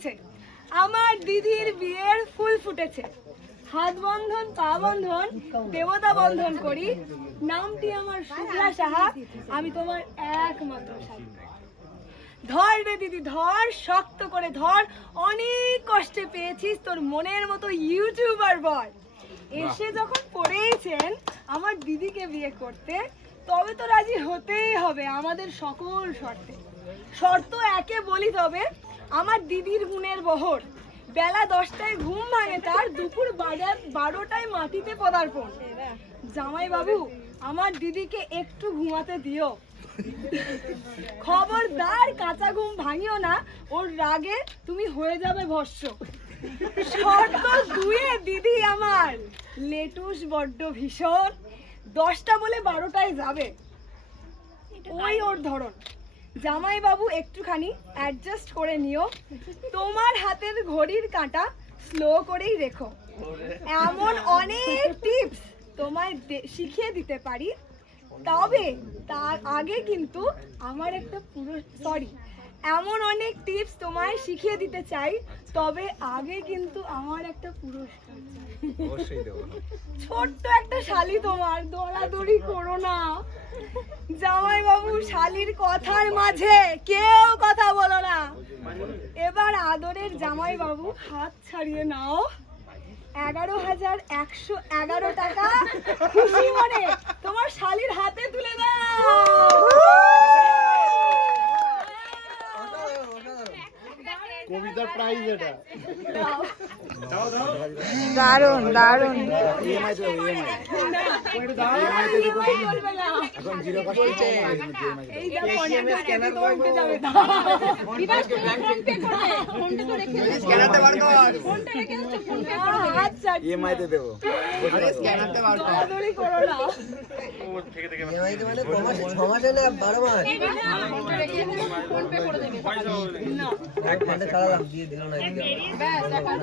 এসেছে আমার দিদির বিয়ের ফুল ফুটেছে। হাত বন্ধন পা বন্ধন দেবতা বন্ধন করি। নামটি আমার শুক্লা সাহা। আমি তোমার একমাত্র ধর রে দিদি ধর শক্ত করে ধর। অনেক কষ্টে পেয়েছিস তোর মনের মতো ইউটিউবার বল। এসে যখন পড়েইছেন আমার দিদিকে বিয়ে করতে তবে তো রাজি হতেই হবে আমাদের সকল শর্তে। শর্ত একে বলি তবে আমার দিদির গুণের বহর। বেলা দশটায় ঘুম ভাঙে তার দুপুর বারো- বারোটায় মাটিতে পদার্পণ। জামাই বাবু আমার দিদিকে একটু ঘুমাতে দিও। খবরদার কাঁচা ঘুম ভাঙিও না ওর রাগে তুমি হয়ে যাবে ভস্য। শর্ত দুয়ে দিদি আমার লেটুস বড্ড ভীষণ। দশটা বলে বারোটায় যাবে। ওই ওর ধরন। জামাই বাবু একটুখানি অ্যাডজাস্ট করে নিও। তোমার হাতের ঘড়ির কাঁটা স্লো করেই রেখো। এমন অনেক টিপস তোমায় শিখিয়ে দিতে পারি। তবে তার আগে কিন্তু আমার একটা পুরো সরি এমন অনেক টিপস তোমায় শিখিয়ে দিতে চাই তবে আগে কিন্তু আমার একটা পুরস্কার ছোট্ট একটা শালি তোমার দৌড়াদৌড়ি করো না। জামাই বাবু শালির কথার মাঝে কেউ কথা বলো না। এবার আদরের জামাই বাবু হাত ছাড়িয়ে নাও। এগারো হাজার একশো এগারো টাকা খুশি মনে তোমার শালির হাতে তুলে কবিতার প্রাইজ এটা দাও দারুণ দারুণ ইএমআই তো ইএমআই। এখন জিরো চলছে এই যা টাকা দিয়ে তোমার যাবে পে করবে। ফোনটা তো রেখে দিচ্ছি। স্ক্যানারতে বার কর ফোনটা রেখে দিচ্ছি, ফোন পে করবে। হাত ইএমআই তে দেবো স্ক্যানারতে বার কর দৌড়াদৌড়ি করো না। EMI তো মানে ক মাস ছ মাসে না বারো মাস ফোনটা রেখে দিচ্ছি, ফোন পে করে দেবে। না। এক ঘণ্টা চালালাম দিয়ে দিল না